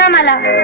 Guatemala.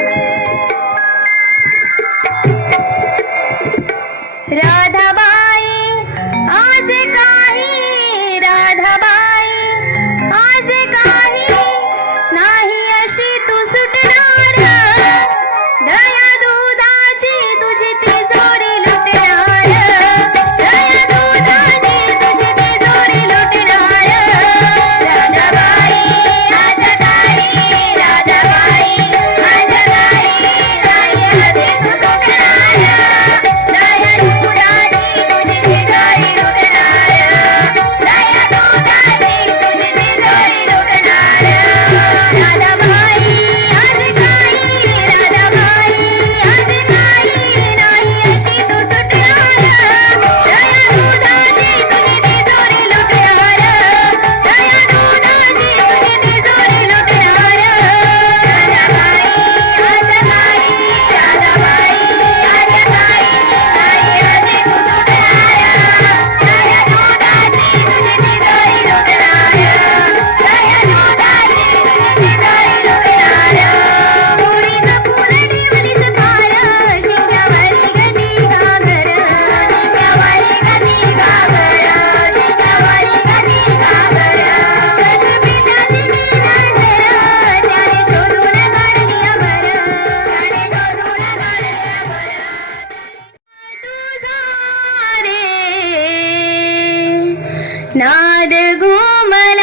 நாதகோமல